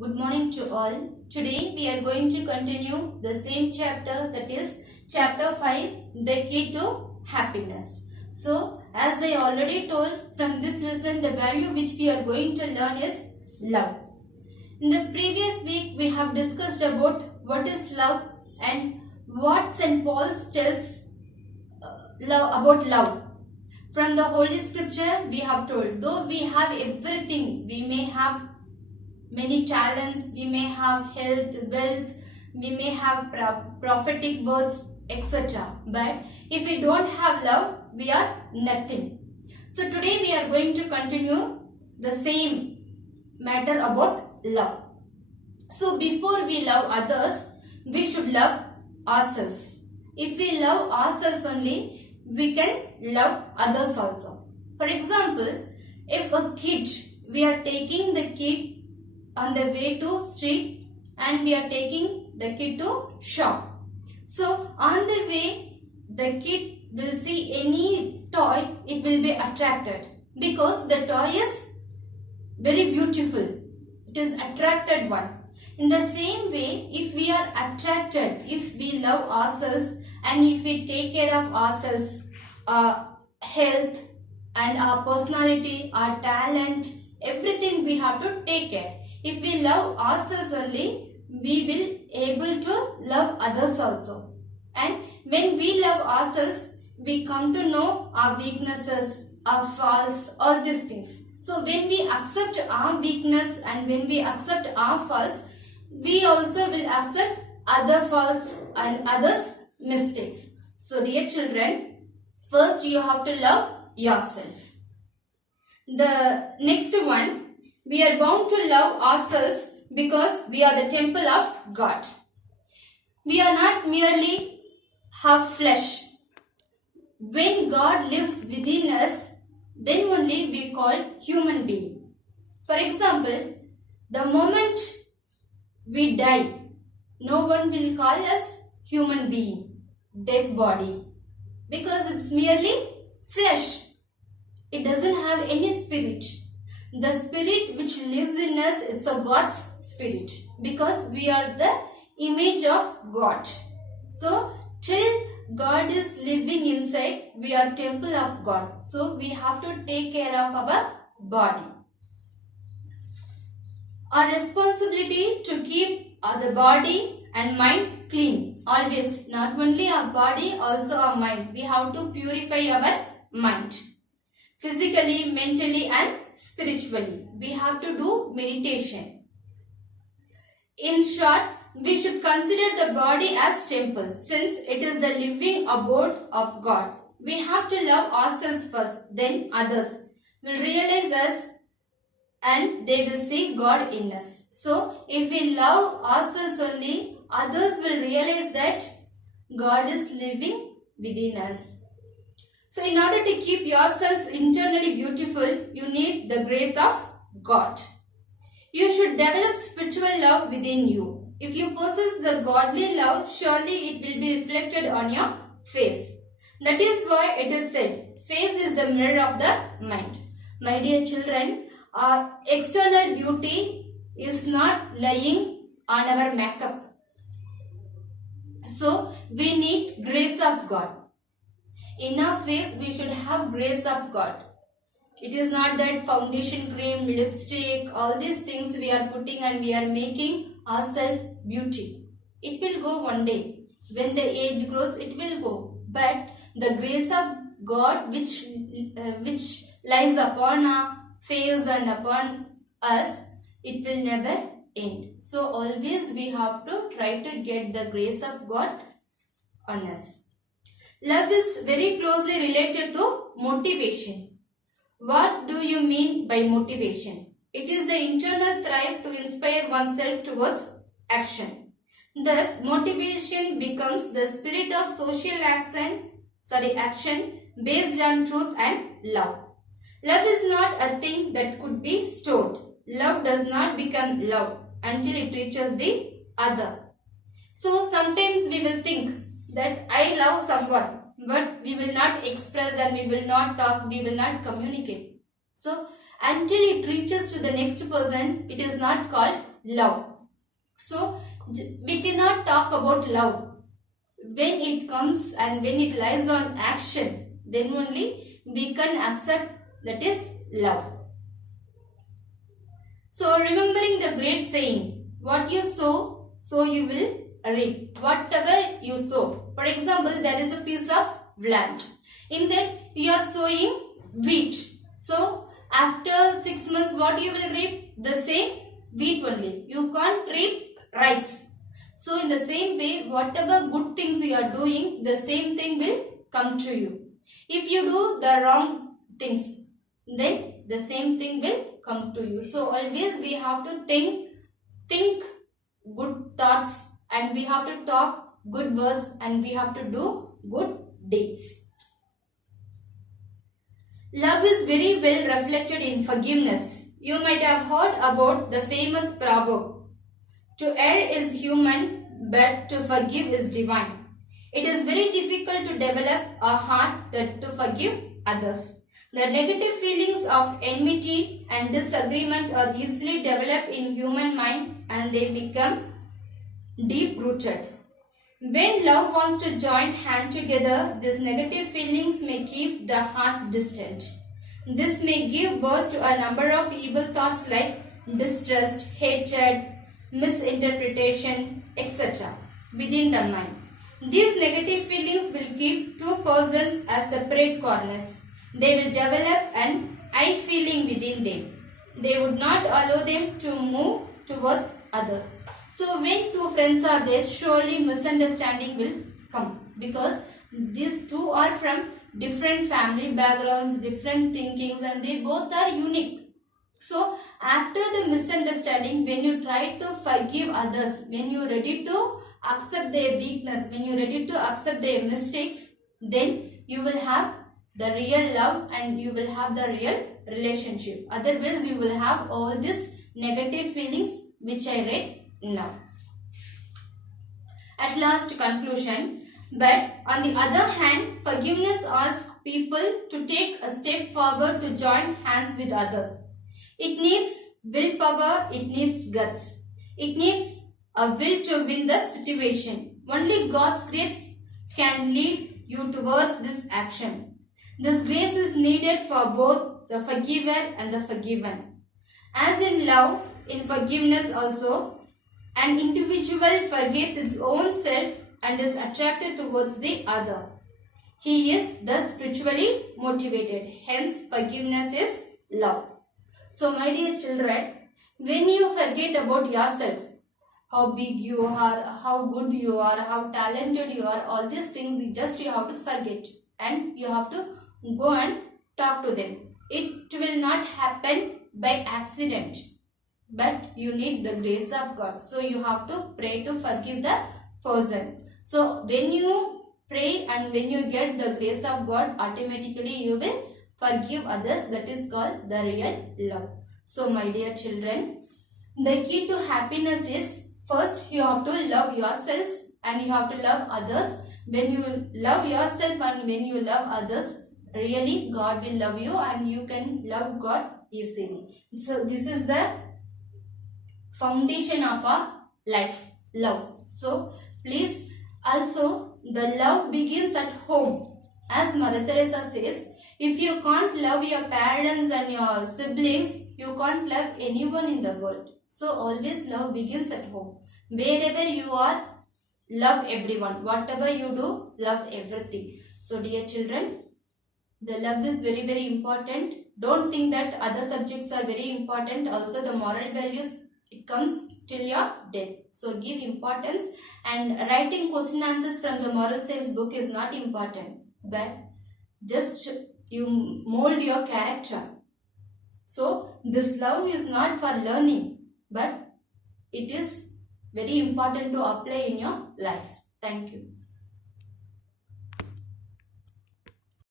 Good morning to all. Today we are going to continue the same chapter, that is chapter 5, the key to happiness. So as I already told, from this lesson the value which we are going to learn is love. In the previous week we have discussed about what is love and what St. Paul tells about love. From the Holy Scripture we have told, though we have everything, we may have many talents, we may have health, wealth, we may have prophetic words, etc. But if we don't have love, we are nothing. So today we are going to continue the same matter about love. So before we love others, we should love ourselves. If we love ourselves only, we can love others also. For example, if a kid, we are taking the kid on the way to street and we are taking the kid to shop. So on the way, the kid will see any toy, it will be attracted because the toy is very beautiful. It is attracted one. In the same way, if we are attracted, if we love ourselves and if we take care of ourselves, our health and our personality, our talent, everything we have to take care. If we love ourselves only, we will able to love others also. And when we love ourselves, we come to know our weaknesses, our faults, all these things. So when we accept our weakness and when we accept our faults, we also will accept other faults and others' mistakes. So dear children, first you have to love yourself. The next one, we are bound to love ourselves because we are the temple of God. We are not merely have flesh. When God lives within us, then only we call human being. For example, the moment we die, no one will call us human being, dead body, because it's merely flesh. It doesn't have any spirit. The spirit which lives in us, it's a God's spirit because we are the image of God. So till God is living inside, we are temple of God. So we have to take care of our body. Our responsibility to keep the body and mind clean. Always, not only our body, also our mind. We have to purify our mind. Physically, mentally and spiritually. We have to do meditation. In short, we should consider the body as temple since it is the living abode of God. We have to love ourselves first, then others will realize us and they will see God in us. So, if we love ourselves only, others will realize that God is living within us. So in order to keep yourselves internally beautiful, you need the grace of God. You should develop spiritual love within you. If you possess the godly love, surely it will be reflected on your face. That is why it is said, face is the mirror of the mind. My dear children, our external beauty is not lying on our makeup. So we need grace of God. In our face, we should have grace of God. It is not that foundation cream, lipstick, all these things we are putting and we are making ourselves beauty. It will go one day. When the age grows, it will go. But the grace of God which lies upon our face and upon us, it will never end. So always we have to try to get the grace of God on us. Love is very closely related to motivation. What do you mean by motivation? It is the internal drive to inspire oneself towards action. Thus, motivation becomes the spirit of social action based on truth and love. Love is not a thing that could be stored. Love does not become love until it reaches the other. So, sometimes we will think that I love someone, but we will not express and we will not talk, we will not communicate. So until it reaches to the next person, it is not called love. So we cannot talk about love. When it comes and when it lies on action, then only we can accept that is love. So remembering the great saying, what you sow, so you will reap. Whatever you sow. For example, there is a piece of land. In that you are sowing wheat. So after 6 months, what you will reap? The same wheat only. You can't reap rice. So in the same way, whatever good things you are doing, the same thing will come to you. If you do the wrong things, then the same thing will come to you. So always we have to think good thoughts, and we have to talk good words, and we have to do good deeds. Love is very well reflected in forgiveness. You might have heard about the famous proverb, to err is human, but to forgive is divine. It is very difficult to develop a heart that to forgive others. The negative feelings of enmity and disagreement are easily developed in human mind, and they become deep-rooted. When love wants to join hands together, these negative feelings may keep the hearts distant. This may give birth to a number of evil thoughts like distrust, hatred, misinterpretation, etc. within the mind. These negative feelings will keep two persons as separate corners. They will develop an I feeling within them. They would not allow them to move towards others. So when two friends are there, surely misunderstanding will come, because these two are from different family backgrounds, different thinkings, and they both are unique. So after the misunderstanding, when you try to forgive others, when you are ready to accept their weakness, when you are ready to accept their mistakes, then you will have the real love and you will have the real relationship. Otherwise, you will have all these negative feelings which I read now. At last, conclusion. But on the other hand, forgiveness asks people to take a step forward to join hands with others. It needs willpower, it needs guts. It needs a will to win the situation. Only God's grace can lead you towards this action. This grace is needed for both the forgiver and the forgiven. As in love, in forgiveness also, an individual forgets his own self and is attracted towards the other. He is thus spiritually motivated. Hence, forgiveness is love. So, my dear children, when you forget about yourself, how big you are, how good you are, how talented you are, all these things you have to forget, and you have to go and talk to them. It will not happen by accident, but you need the grace of God. So you have to pray to forgive the person. So when you pray and when you get the grace of God, automatically you will forgive others. That is called the real love. So my dear children, the key to happiness is, first you have to love yourselves and you have to love others. When you love yourself and when you love others, really God will love you and you can love God easily. So this is the foundation of our life, love. So please, also the love begins at home. As Mother Teresa says, if you can't love your parents and your siblings, you can't love anyone in the world. So always love begins at home. Wherever you are, love everyone. Whatever you do, love everything. So dear children, the love is very, very important. Don't think that other subjects are very important. Also the moral values, it comes till your death. So give importance, and writing question answers from the moral science book is not important. But just you mold your character. So this love is not for learning, but it is very important to apply in your life. Thank you.